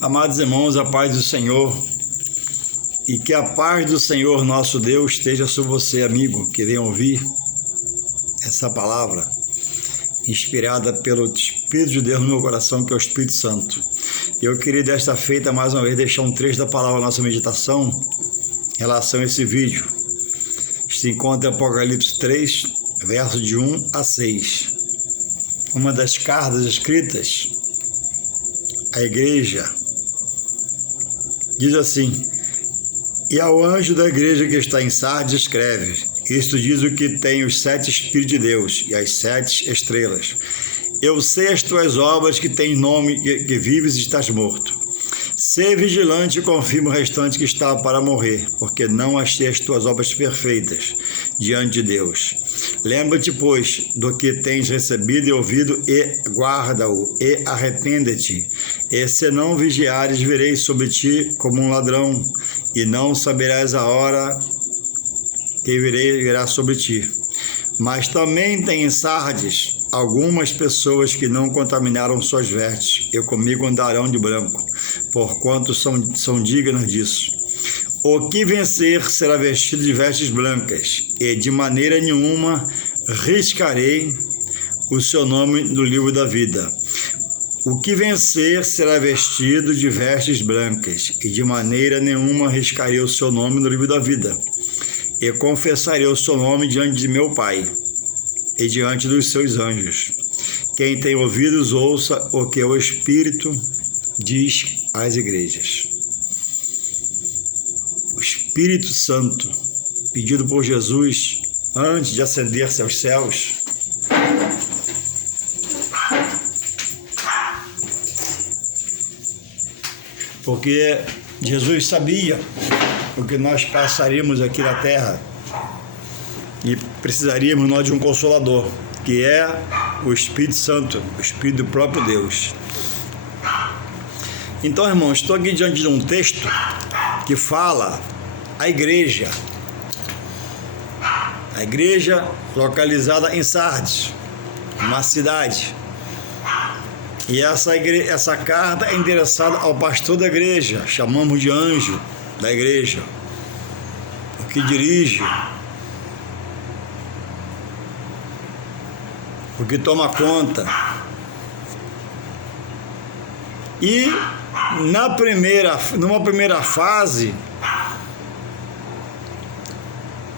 Amados irmãos, a paz do Senhor, e que a paz do Senhor nosso Deus esteja sobre você, amigo, que vem ouvir essa palavra, inspirada pelo Espírito de Deus no meu coração, que é o Espírito Santo. Eu queria desta feita, mais uma vez, deixar um trecho da palavra na nossa meditação, em relação a esse vídeo. Se encontra em Apocalipse 3, versos de 1 a 6. Uma das cartas escritas à igreja diz assim: e ao anjo da igreja que está em Sardes escreve: isto diz o que tem os 7 Espíritos de Deus e as 7 estrelas. Eu sei as tuas obras, que tens nome, que vives e estás morto. Sê vigilante e confirma o restante que está para morrer, porque não achei as tuas obras perfeitas diante de Deus. Lembra-te, pois, do que tens recebido e ouvido, e guarda-o, e arrepende-te. E se não vigiares, virei sobre ti como um ladrão, e não saberás a hora que virá sobre ti. Mas também tem em Sardes algumas pessoas que não contaminaram suas vestes, e comigo andarão de branco, porquanto são dignas disso. O que vencer será vestido de vestes brancas, e de maneira nenhuma riscarei o seu nome do livro da vida. O que vencer será vestido de vestes brancas, e de maneira nenhuma riscarei o seu nome no livro da vida. E confessarei o seu nome diante de meu Pai e diante dos seus anjos. Quem tem ouvidos, ouça o que o Espírito diz às igrejas. O Espírito Santo, pedido por Jesus antes de ascender-se aos céus, porque Jesus sabia o que nós passaríamos aqui na terra e precisaríamos nós de um Consolador, que é o Espírito Santo, o Espírito do próprio Deus. Então, irmãos, estou aqui diante de um texto que fala a igreja localizada em Sardes, uma cidade. E essa carta é endereçada ao pastor da igreja, chamamos de anjo da igreja, o que dirige, o que toma conta. E numa primeira fase,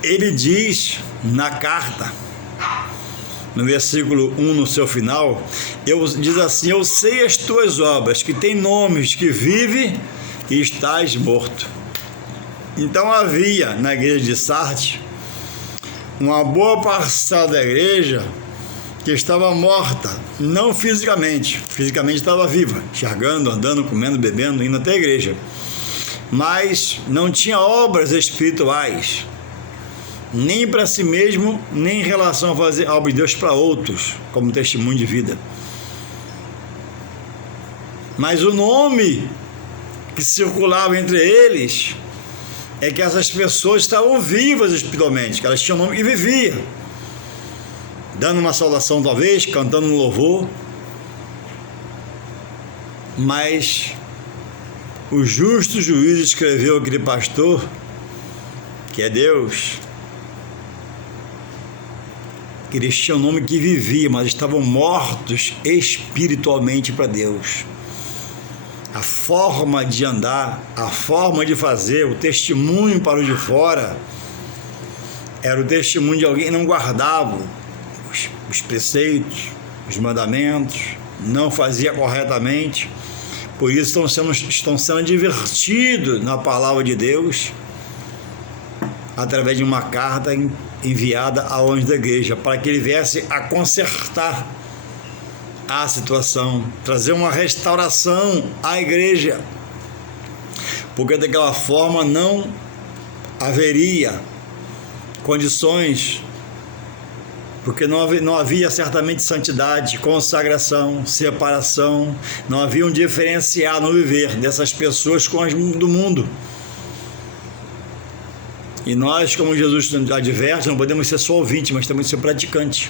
ele diz na carta, no versículo 1, no seu final, diz assim: eu sei as tuas obras, que tem nomes, que vive e estás morto. Então havia na igreja de Sardes uma boa parcela da igreja que estava morta, não fisicamente estava viva, enxergando, andando, comendo, bebendo, indo até a igreja, mas não tinha obras espirituais, nem para si mesmo, nem em relação a fazer obras de Deus para outros, como testemunho de vida. Mas o nome que circulava entre eles é que essas pessoas estavam vivas espiritualmente, que elas tinham nome e viviam, dando uma saudação talvez, cantando um louvor. Mas o justo juiz escreveu aquele pastor, que é Deus, que eles tinham um nome que vivia, mas estavam mortos espiritualmente para Deus. A forma de andar, a forma de fazer, o testemunho para os de fora, era o testemunho de alguém que não guardava os preceitos, os mandamentos, não fazia corretamente. Por isso estão sendo advertidos na palavra de Deus, através de uma carta enviada ao anjo da igreja, para que ele viesse a consertar a situação, trazer uma restauração à igreja, porque daquela forma não haveria condições, porque não havia certamente santidade, consagração, separação, não havia um diferenciar no viver dessas pessoas com as do mundo. E nós, como Jesus adverte, não podemos ser só ouvintes, mas temos que ser praticantes.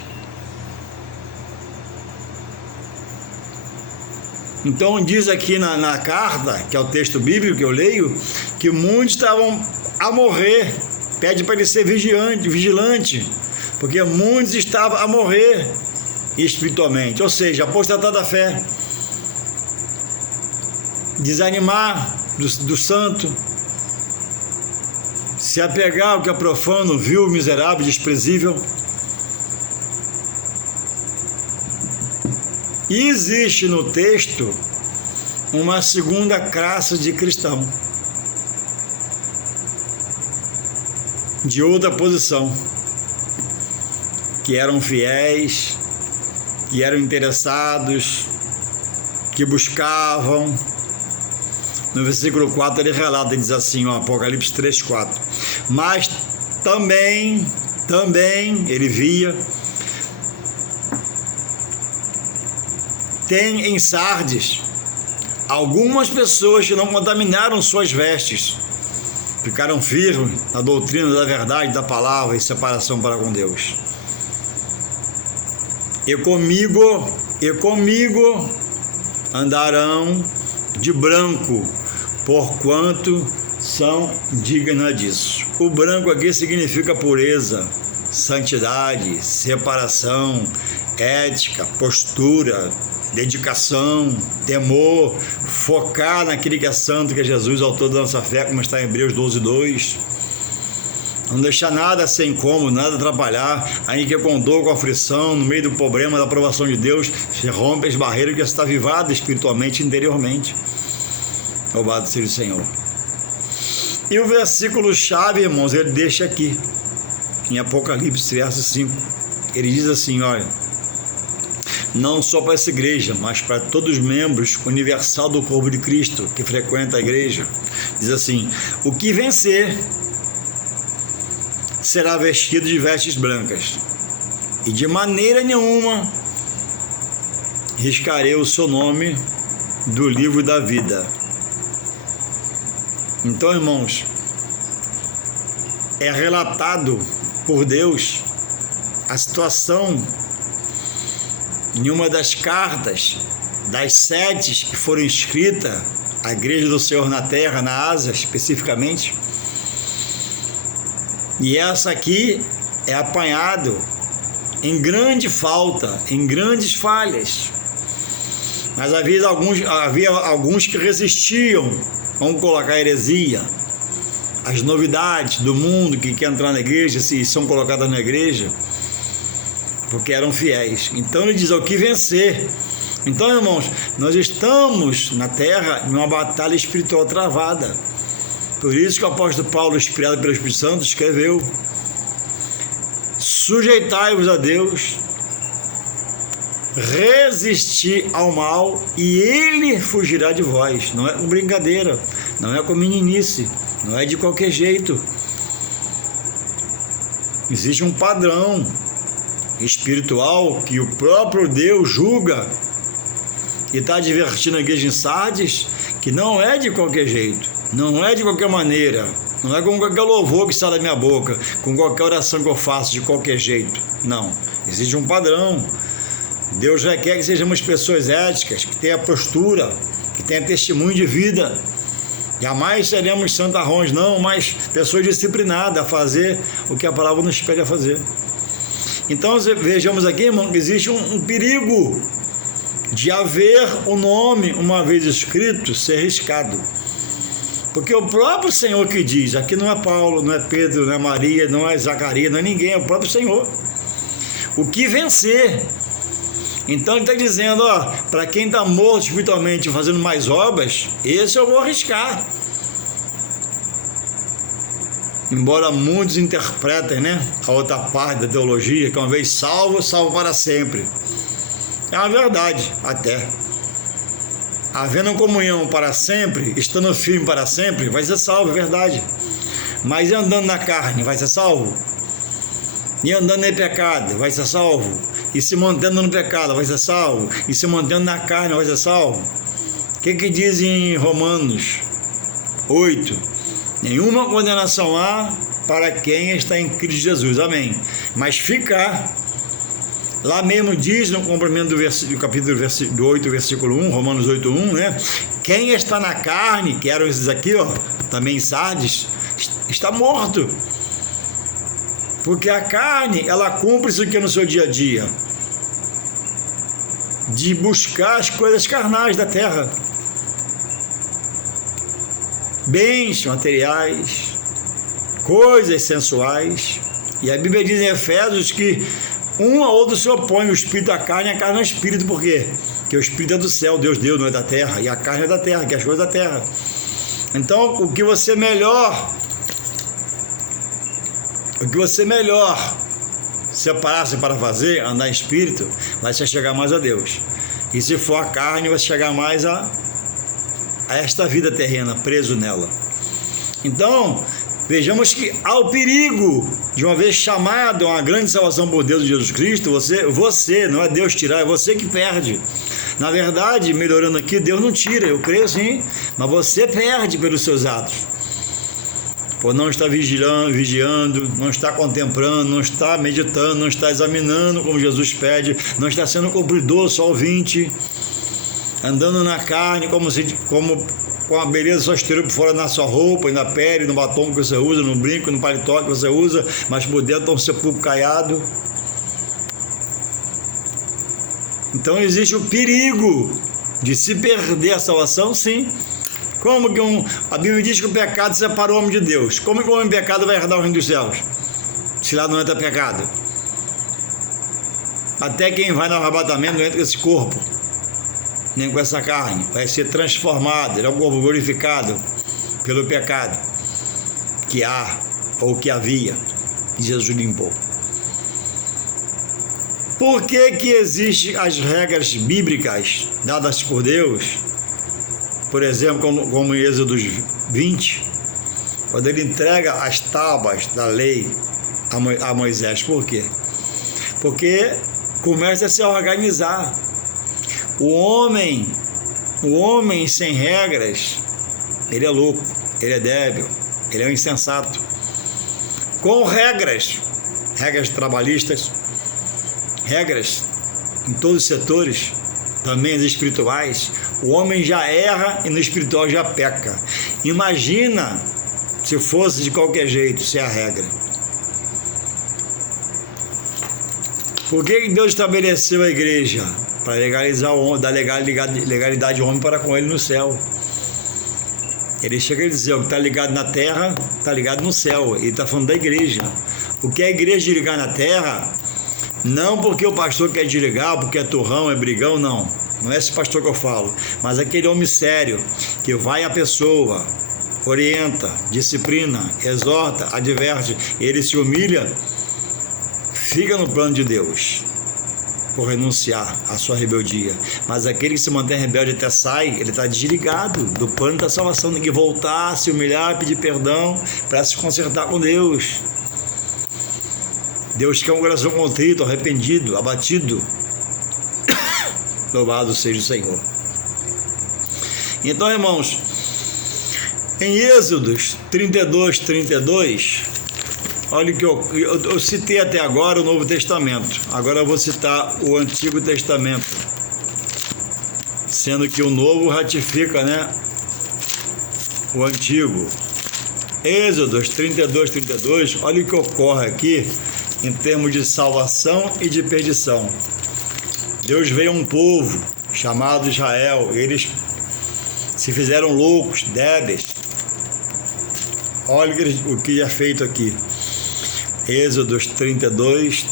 Então diz aqui na carta, que é o texto bíblico que eu leio, que muitos estavam a morrer. Pede para ele ser vigilante, porque muitos estavam a morrer espiritualmente, ou seja, apostatar da fé, desanimar do santo, se apegar ao que é profano, vil, miserável, desprezível. E existe no texto uma segunda classe de cristão, de outra posição, que eram fiéis, que eram interessados, que buscavam. No versículo 4 ele relata, diz assim, Apocalipse 3:4. Mas também ele via, tem em Sardes algumas pessoas que não contaminaram suas vestes, ficaram firmes na doutrina da verdade, da palavra e separação para com Deus. E comigo andarão de branco, porquanto são dignas disso. O branco aqui significa pureza, santidade, separação, ética, postura, dedicação, temor, focar naquele que é santo, que é Jesus, autor da nossa fé, como está em Hebreus 12:2. Não deixar nada ser incômodo, nada atrapalhar, aí que com dor, com aflição, no meio do problema, da aprovação de Deus, se rompe as barreiras que está avivado espiritualmente, interiormente. Louvado seja o Senhor. E o versículo chave, irmãos, ele deixa aqui, em Apocalipse, verso 5. Ele diz assim, olha, não só para essa igreja, mas para todos os membros universal do corpo de Cristo, que frequenta a igreja. Diz assim, o que vencer será vestido de vestes brancas, e de maneira nenhuma riscarei o seu nome do livro da vida. Então, irmãos, é relatado por Deus a situação em uma das cartas das 7 que foram escritas à Igreja do Senhor na Terra, na Ásia especificamente. E essa aqui é apanhado em grande falta, em grandes falhas. Mas havia alguns que resistiam, vamos colocar heresia, as novidades do mundo que quer entrar na igreja, se são colocadas na igreja, porque eram fiéis. Então ele diz, o que vencer. Então, irmãos, nós estamos na terra em uma batalha espiritual travada. Por isso que o apóstolo Paulo, inspirado pelo Espírito Santo, escreveu, sujeitai-vos a Deus, resistir ao mal e ele fugirá de vós. Não é com brincadeira, não é com meninice, não é de qualquer jeito. Existe um padrão espiritual que o próprio Deus julga e está advertindo a igreja em Sardes que não é de qualquer jeito, não é de qualquer maneira, não é com qualquer louvor que sai da minha boca, com qualquer oração que eu faço de qualquer jeito. Não, existe um padrão. Deus requer que sejamos pessoas éticas, que tenham postura, que tenham testemunho de vida. Jamais seremos santarrões, não, mas pessoas disciplinadas a fazer o que a palavra nos pede a fazer. Então, vejamos aqui, irmão, que existe um perigo de haver o nome, uma vez escrito, ser riscado. Porque o próprio Senhor que diz, aqui não é Paulo, não é Pedro, não é Maria, não é Zacarias, não é ninguém, é o próprio Senhor. O que vencer. Então ele está dizendo, para quem está morto espiritualmente fazendo mais obras, esse eu vou arriscar. Embora muitos interpretem, a outra parte da teologia, que uma vez salvo, salvo para sempre. É uma verdade, até. Havendo comunhão para sempre, estando firme para sempre, vai ser salvo, é verdade. Mas e andando na carne, vai ser salvo? E andando em pecado, vai ser salvo? E se mantendo no pecado, vai ser salvo? E se mantendo na carne, vai ser salvo? O que diz em Romanos 8? Nenhuma condenação há para quem está em Cristo Jesus, amém. Mas ficar Lá mesmo diz, no complemento do capítulo 8, versículo 1, Romanos 8, 1, né? Quem está na carne, que eram esses aqui, ó, também em Sardes, está morto. Porque a carne, ela cumpre isso aqui no seu dia a dia, de buscar as coisas carnais da terra, bens materiais, coisas sensuais. E a Bíblia diz em Efésios que um ao outro se opõe, o espírito à carne e a carne ao espírito. Por quê? Porque o espírito é do céu, Deus deu, não é da terra, e a carne é da terra, que é as coisas da terra. Então, o que você melhor separar-se para fazer, andar em espírito, vai se chegar mais a Deus. E se for a carne, vai chegar mais a esta vida terrena, preso nela. Então, vejamos que há o perigo de, uma vez chamado a uma grande salvação por Deus de Jesus Cristo, você, não é Deus tirar, é você que perde. Na verdade, melhorando aqui, Deus não tira, eu creio sim, mas você perde pelos seus atos. Por não estar vigiando, não estar contemplando, não estar meditando, não estar examinando como Jesus pede, não estar sendo cumpridor, só ouvinte, andando na carne como com a beleza só exterior por fora na sua roupa, e na pele, no batom que você usa, no brinco, no paletó que você usa, mas por dentro está um sepulcro caiado. Então existe o perigo de se perder a salvação, sim. Como que a Bíblia diz que o pecado separa o homem de Deus. Como que o homem pecado vai herdar o reino dos céus, se lá não entra pecado? Até quem vai no arrebatamento não entra com esse corpo, nem com essa carne, vai ser transformado, ele é um corpo glorificado pelo pecado que há, ou que havia, que Jesus limpou. Por que que existem as regras bíblicas dadas por Deus? Por exemplo, como em Êxodo 20, quando ele entrega as tábuas da lei a Moisés. Por quê? Porque começa a se organizar. O homem sem regras, ele é louco, ele é débil, ele é um insensato. Com regras trabalhistas, regras em todos os setores, também as espirituais, o homem já erra e no espiritual já peca. Imagina se fosse de qualquer jeito, sem a regra. Por que Deus estabeleceu a igreja? Para legalizar o homem, dar legalidade ao homem para com ele no céu. Ele chega a dizer, o que está ligado na terra, está ligado no céu. Ele está falando da igreja. O que é a igreja de ligar na terra, não porque o pastor quer desligar, porque é turrão, é brigão, não. Não é esse pastor que eu falo. Mas aquele homem sério, que vai à pessoa, orienta, disciplina, exorta, adverte, ele se humilha, fica no plano de Deus, por renunciar à sua rebeldia. Mas aquele que se mantém rebelde até sai, ele está desligado do plano da salvação. Tem que voltar, se humilhar, pedir perdão para se consertar com Deus. Deus quer um coração contrito, arrependido, abatido. Louvado seja o Senhor. Então, irmãos, em Êxodos 32, olha que eu citei até agora o Novo Testamento. Agora eu vou citar o Antigo Testamento, sendo que o Novo ratifica, né, o Antigo. Êxodos 32, olha o que ocorre aqui em termos de salvação e de perdição. Deus veio a um povo chamado Israel, eles se fizeram loucos, débeis. Olha o que é feito aqui. Êxodos 32,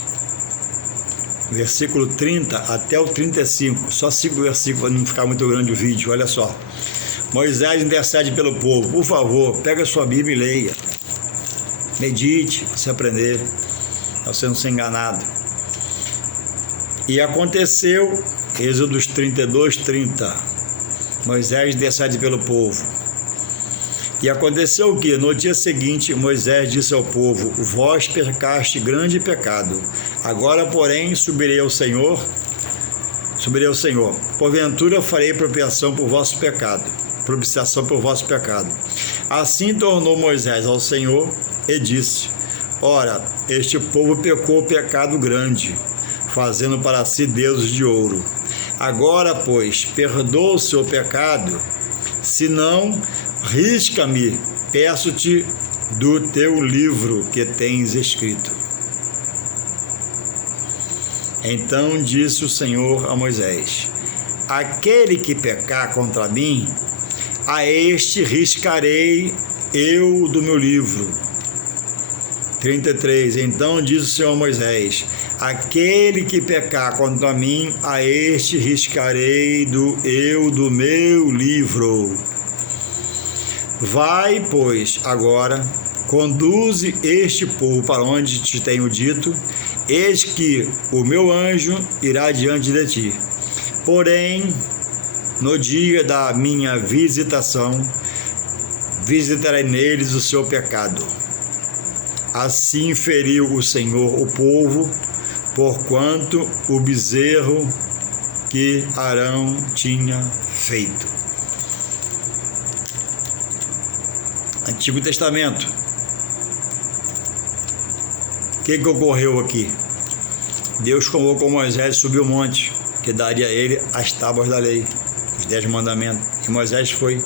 versículo 30 até o 35, só 5 versículos para não ficar muito grande o vídeo. Olha só, Moisés intercede pelo povo. Por favor, pega a sua Bíblia e leia, medite, para você aprender, para você não ser enganado. E aconteceu, Êxodos 32, 30, Moisés intercede pelo povo. E aconteceu o que? No dia seguinte, Moisés disse ao povo: vós pecaste grande pecado. Agora, porém, subirei ao Senhor. Porventura farei propiciação por vosso pecado. Assim tornou Moisés ao Senhor e disse: ora, este povo pecou pecado grande. fazendo para si deuses de ouro. Agora, pois, perdoa o seu pecado, se não, risca-me, peço-te, do teu livro que tens escrito. Então disse o Senhor a Moisés: aquele que pecar contra mim, a este riscarei eu do meu livro. 33. Então disse o Senhor a Moisés: aquele que pecar contra mim, a este riscarei eu do meu livro. Vai, pois, agora, conduze este povo para onde te tenho dito, eis que o meu anjo irá diante de ti. Porém, no dia da minha visitação, visitarei neles o seu pecado. Assim feriu o Senhor o povo, porquanto o bezerro que Arão tinha feito. Antigo Testamento. O que ocorreu aqui? Deus convocou Moisés a subir o monte, que daria a ele as tábuas da lei, os 10 mandamentos. E Moisés foi.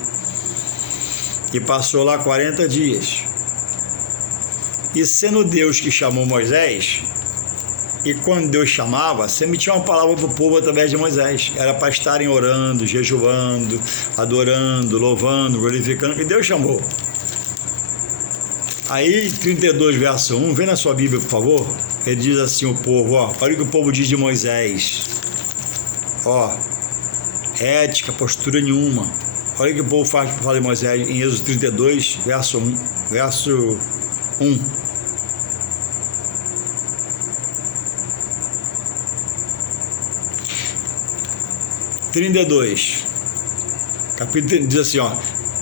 E passou lá 40 dias. E sendo Deus que chamou Moisés, e quando Deus chamava, sempre tinha uma palavra para o povo através de Moisés. Era para estarem orando, jejuando, adorando, louvando, glorificando. E Deus chamou. Aí, 32, verso 1, vê na sua Bíblia, por favor. Ele diz assim, o povo, olha o que o povo diz de Moisés. Ética, postura nenhuma. Olha o que o povo fala de Moisés em Êxodo 32, verso 1. 32, capítulo diz assim,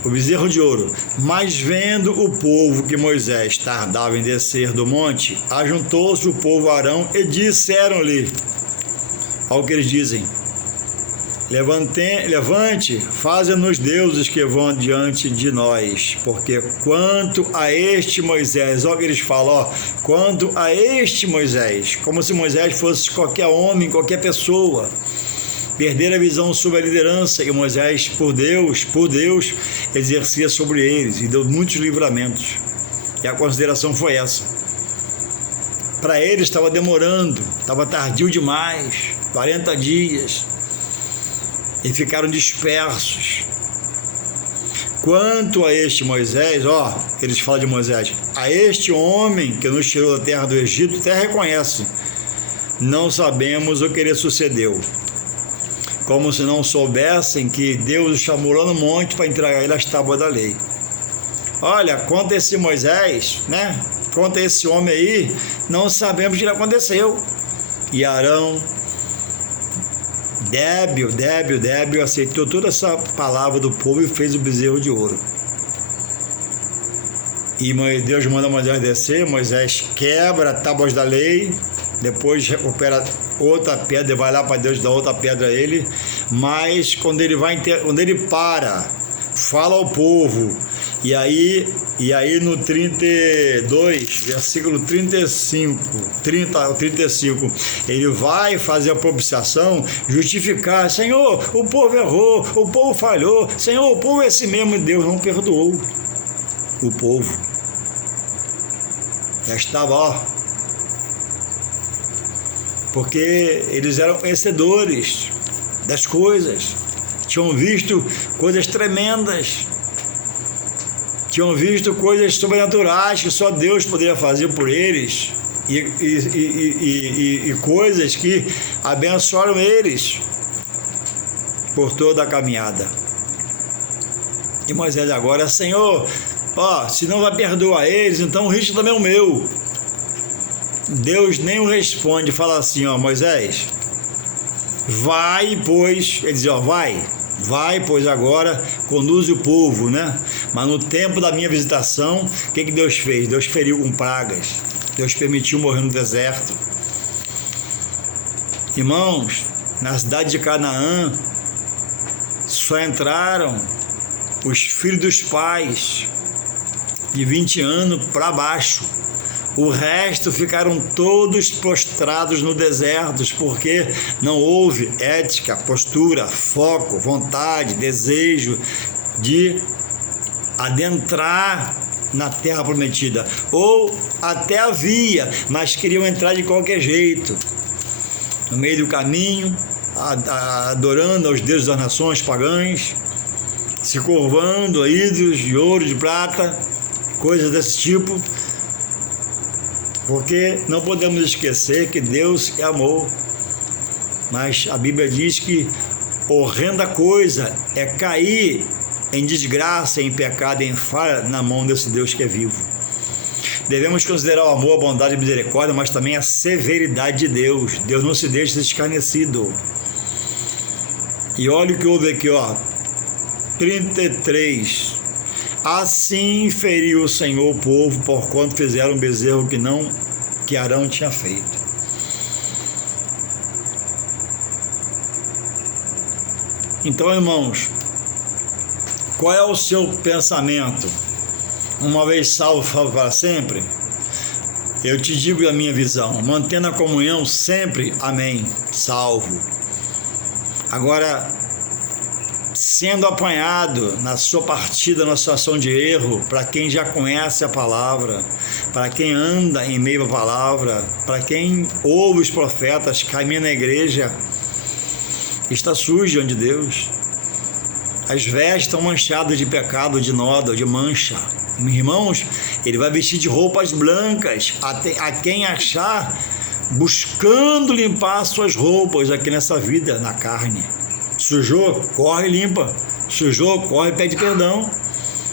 o bezerro de ouro. Mas vendo o povo que Moisés tardava em descer do monte, ajuntou-se o povo a Arão e disseram-lhe, olha o que eles dizem: levante, faze-nos deuses que vão diante de nós, porque quanto a este Moisés, olha o que eles falam, quanto a este Moisés, como se Moisés fosse qualquer homem, qualquer pessoa, perder a visão sobre a liderança que Moisés, por Deus, exercia sobre eles, e deu muitos livramentos. E a consideração foi essa. Para eles estava demorando, estava tardio demais, 40 dias, e ficaram dispersos. Quanto a este Moisés, eles falam de Moisés, a este homem que nos tirou da terra do Egito, até reconhece, não sabemos o que lhe sucedeu. Como se não soubessem que Deus o chamou lá no monte para entregar ele as tábuas da lei. Olha, quanto a esse Moisés, quanto a esse homem aí, não sabemos o que aconteceu. E Arão, débil, aceitou toda essa palavra do povo e fez o bezerro de ouro. E Deus manda Moisés descer, Moisés quebra as tábuas da lei, depois recupera outra pedra, vai lá para Deus dar outra pedra a ele, mas quando ele para, fala ao povo, e aí no 32, versículo 35, ele vai fazer a propiciação, justificar, Senhor, o povo errou, o povo falhou, Senhor, o povo é esse mesmo, Deus não perdoou o povo. Já estava, porque eles eram vencedores das coisas, tinham visto coisas tremendas, tinham visto coisas sobrenaturais que só Deus poderia fazer por eles, e coisas que abençoaram eles por toda a caminhada. E Moisés agora, Senhor, se não vai perdoar eles, então o risco também é o meu. Deus nem o responde, fala assim, Moisés, vai, pois, ele diz, vai, pois agora conduze o povo, Mas no tempo da minha visitação, o que Deus fez? Deus feriu com pragas, Deus permitiu morrer no deserto. Irmãos, na cidade de Canaã, só entraram os filhos dos pais de 20 anos para baixo. O resto ficaram todos prostrados no deserto, porque não houve ética, postura, foco, vontade, desejo de adentrar na terra prometida. Ou até havia, mas queriam entrar de qualquer jeito. No meio do caminho, adorando aos deuses das nações pagãs, se curvando a ídolos de ouro, de prata, coisas desse tipo. Porque não podemos esquecer que Deus é amor. Mas a Bíblia diz que horrenda coisa é cair em desgraça, em pecado, em falha na mão desse Deus que é vivo. Devemos considerar o amor, a bondade e a misericórdia, mas também a severidade de Deus. Deus não se deixa ser escarnecido. E olha o que houve aqui, 33. Assim feriu o Senhor o povo, porquanto fizeram um bezerro que Arão tinha feito. Então, irmãos, qual é o seu pensamento? Uma vez salvo, salvo para sempre? Eu te digo a minha visão, mantendo a comunhão sempre, amém, salvo. Agora, sendo apanhado na sua partida, na situação de erro, para quem já conhece a palavra, para quem anda em meio à palavra, para quem ouve os profetas, caminha na igreja, está sujo diante de Deus. As vestes estão manchadas de pecado, de nódoa, de mancha. Irmãos, ele vai vestir de roupas brancas, a quem achar, buscando limpar suas roupas aqui nessa vida, na carne. Sujou, corre e limpa. Sujou, corre e pede perdão,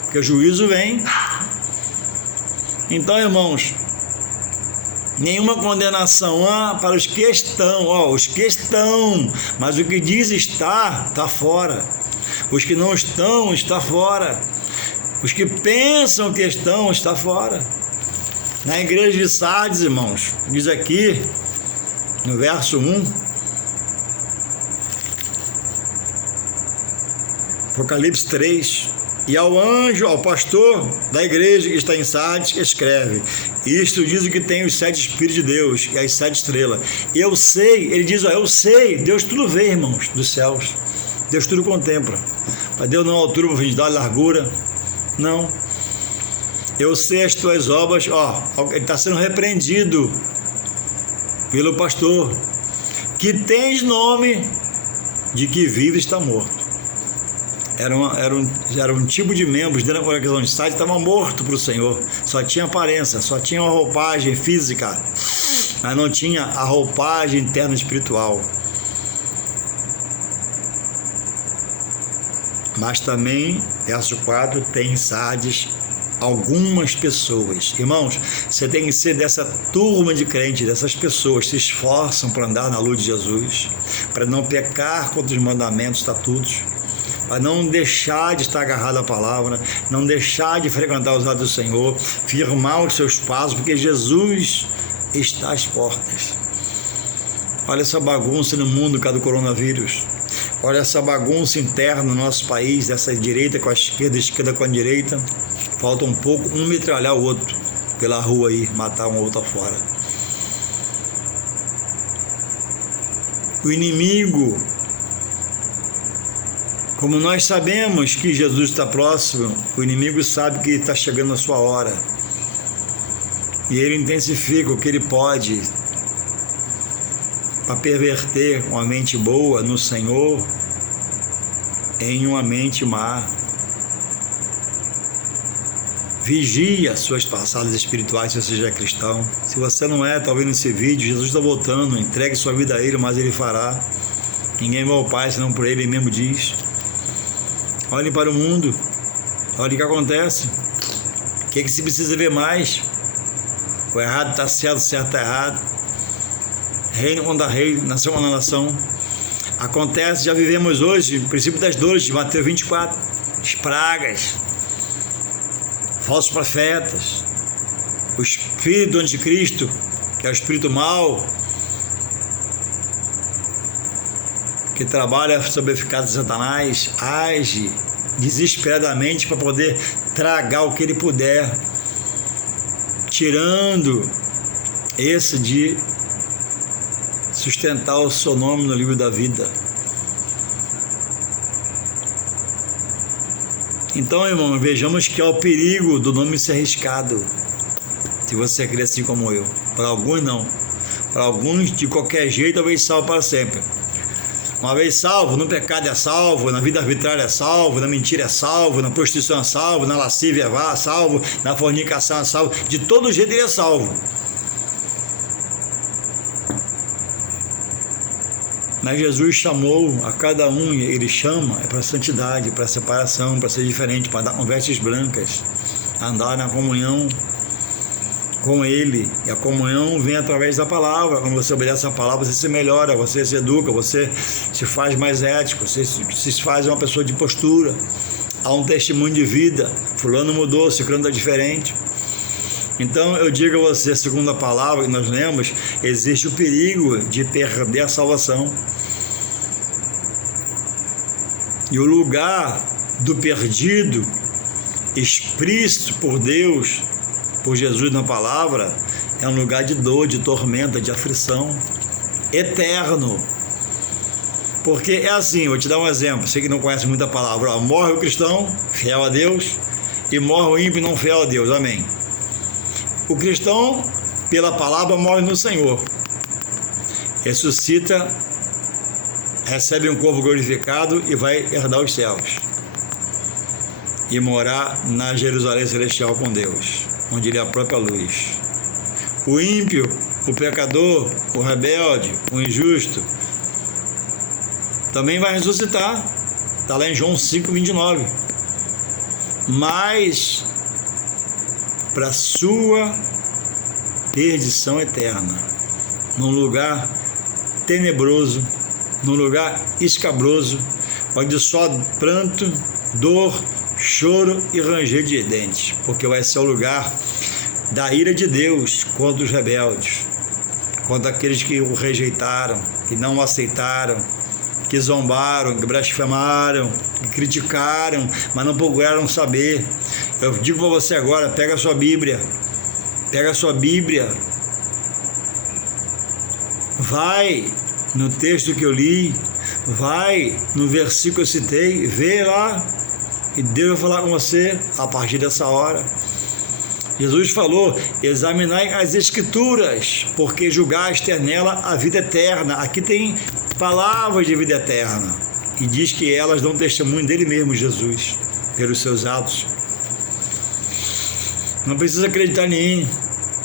porque o juízo vem. Então, irmãos, nenhuma condenação para os que estão, os que estão, mas o que diz está fora. Os que não estão, está fora. Os que pensam que estão, está fora. Na igreja de Sardes, irmãos, diz aqui, no verso 1, Apocalipse 3, e ao anjo, ao pastor da igreja que está em Sardes, escreve: isto diz o que tem os 7 Espíritos de Deus e as 7 estrelas. Eu sei, ele diz, eu sei, Deus tudo vê, irmãos, dos céus. Deus tudo contempla. Mas Deus não altura, profundidade, largura. Não. Eu sei as tuas obras, ele está sendo repreendido pelo pastor, que tens nome de que vive e está morto. Era um tipo de membros dentro da congregação de Sardes, estava morto para o Senhor, só tinha aparência, só tinha uma roupagem física, mas não tinha a roupagem interna espiritual. Mas também, verso 4, tem em Sardes algumas pessoas. Irmãos, você tem que ser dessa turma de crentes, dessas pessoas que se esforçam para andar na luz de Jesus, para não pecar contra os mandamentos, estatutos, para não deixar de estar agarrado à palavra, não deixar de frequentar os atos do Senhor, firmar os seus passos, porque Jesus está às portas. Olha essa bagunça no mundo por causa do coronavírus. Olha essa bagunça interna no nosso país, dessa direita com a esquerda com a direita. Falta um pouco, um metralhar o outro pela rua aí, matar um outro afora. O inimigo, como nós sabemos que Jesus está próximo, o inimigo sabe que está chegando a sua hora. E ele intensifica o que ele pode para perverter uma mente boa no Senhor em uma mente má. Vigia suas passadas espirituais se você já é cristão. Se você não é, talvez nesse vídeo, Jesus está voltando, entregue sua vida a Ele, mas Ele fará. Ninguém vai ao Pai senão por Ele mesmo diz. Olhem para o mundo, olhem o que acontece. O que se precisa ver mais? O errado está certo, o certo está errado. Reino contra reino, nação contra nação. Acontece, já vivemos hoje, o princípio das dores de Mateus 24, as pragas, falsos profetas, o espírito do anticristo, que é o espírito mau, que trabalha sob a eficácia de Satanás, age desesperadamente para poder tragar o que ele puder, tirando esse de sustentar o seu nome no livro da vida. Então, irmão, vejamos que há o perigo do nome ser arriscado, se você crê assim como eu. Para alguns não, para alguns de qualquer jeito, talvez salvo para sempre. Uma vez salvo, no pecado é salvo, na vida arbitrária é salvo, na mentira é salvo, na prostituição é salvo, na lascívia é salvo, na fornicação é salvo, de todo jeito ele é salvo. Mas Jesus chamou a cada um, ele chama, é para santidade, para separação, para ser diferente, para andar com vestes brancas, andar na comunhão com ele. E a comunhão vem através da palavra. Quando você obedece a palavra, você se melhora, você se educa, você se faz mais ético, você se faz uma pessoa de postura. Há um testemunho de vida. Fulano mudou, ciclano está diferente. Então eu digo a você, segundo a palavra que nós lemos, existe o perigo de perder a salvação. E o lugar do perdido, explícito por Deus, por Jesus na palavra, é um lugar de dor, de tormenta, de aflição, eterno. Porque é assim, vou te dar um exemplo, você que não conhece muito a palavra, ó, morre o cristão, fiel a Deus, e morre o ímpio não fiel a Deus, amém. O cristão, pela palavra, morre no Senhor, ressuscita, recebe um corpo glorificado e vai herdar os céus e morar na Jerusalém celestial com Deus, onde ele é a própria luz. O ímpio, o pecador, o rebelde, o injusto, também vai ressuscitar, está lá em João 5:29, mas para sua perdição eterna, num lugar tenebroso, num lugar escabroso, onde só pranto, dor, choro e ranger de dentes, porque vai ser o lugar da ira de Deus contra os rebeldes, contra aqueles que o rejeitaram, que não o aceitaram, que zombaram, que blasfemaram, que criticaram, mas não procuraram saber. Eu digo para você agora, pega a sua Bíblia, vai no texto que eu li, vai no versículo que eu citei, vê lá, e Deus vai falar com você a partir dessa hora. Jesus falou, examinai as Escrituras, porque julgaste ter nela a vida eterna. Aqui tem palavras de vida eterna, e diz que elas dão testemunho dele mesmo, Jesus, pelos seus atos. Não precisa acreditar em mim.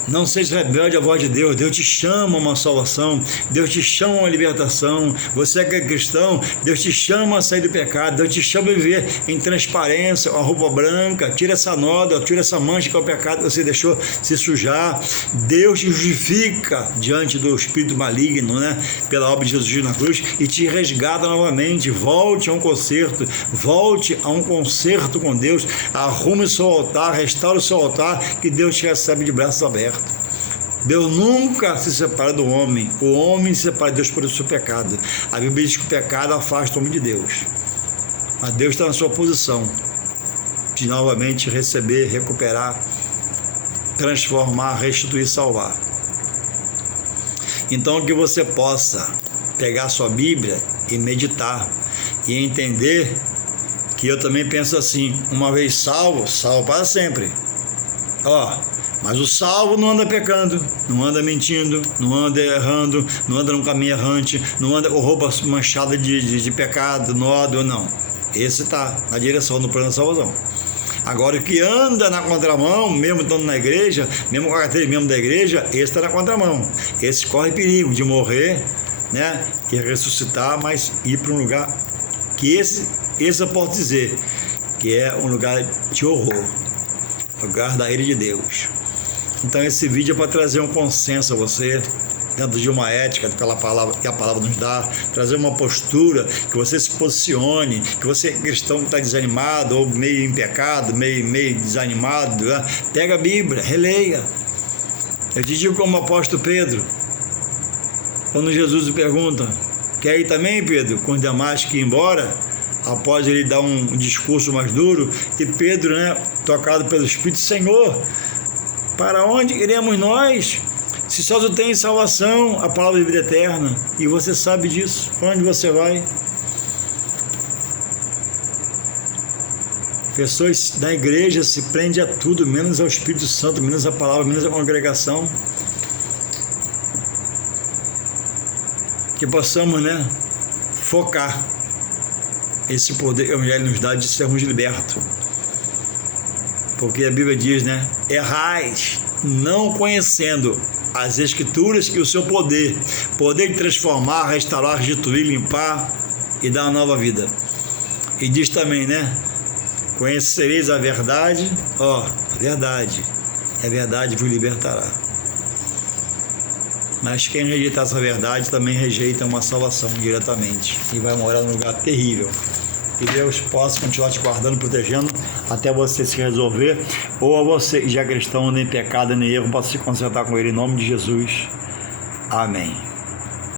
Não seja rebelde à voz de Deus. Deus te chama a uma salvação, Deus te chama a uma libertação. Você que é cristão, Deus te chama a sair do pecado, Deus te chama a viver em transparência, uma roupa branca. Tira essa nódoa, tira essa mancha que é o pecado que você deixou se sujar. Deus te justifica diante do espírito maligno, né? Pela obra de Jesus na cruz, e te resgata novamente. Volte a um concerto, com Deus. Arrume o seu altar, restaure o seu altar, que Deus te recebe de braços abertos. Deus nunca se separa do homem. O homem se separa de Deus pelo seu pecado. A Bíblia diz que o pecado afasta o homem de Deus. Mas Deus está na sua posição de novamente receber, recuperar, transformar, restituir, salvar. Então que você possa pegar a sua Bíblia e meditar e entender que eu também penso assim, uma vez salvo, salvo para sempre. Mas o salvo não anda pecando, não anda mentindo, não anda errando, não anda num caminho errante, não anda com roupa manchada de pecado, nódoa, não. Esse está na direção do plano da salvação. Agora, o que anda na contramão, mesmo estando na igreja, mesmo com a carteira mesmo da igreja, esse está na contramão. Esse corre perigo de morrer, né, e ressuscitar, mas ir para um lugar que esse eu posso dizer, que é um lugar de horror, lugar da ira de Deus. Então esse vídeo é para trazer um consenso a você, dentro de uma ética pela palavra, que a palavra nos dá, trazer uma postura, que você se posicione, que você cristão está desanimado, ou meio em pecado, meio desanimado, né? Pega a Bíblia, releia. Eu te digo como o apóstolo Pedro, quando Jesus lhe pergunta, quer ir também, Pedro, com os demais que ir embora? Após ele dar um discurso mais duro, e Pedro, né, tocado pelo Espírito, Senhor, Para onde iremos nós? Se só tu tens salvação, a palavra de vida eterna, e você sabe disso, para onde você vai? Pessoas da igreja se prendem a tudo, menos ao Espírito Santo, menos a palavra, menos a congregação. Que possamos, focar esse poder que o Evangelho nos dá de sermos libertos. Porque a Bíblia diz, errais, não conhecendo as Escrituras e o seu poder de transformar, restaurar, restituir, limpar e dar uma nova vida. E diz também, conhecereis a verdade, a verdade vos libertará. Mas quem rejeitar essa verdade também rejeita uma salvação diretamente e vai morar num lugar terrível. Que Deus possa continuar te guardando, protegendo, até você se resolver, ou a você, já cristão, nem pecado, nem erro, possa se consertar com Ele, em nome de Jesus. Amém.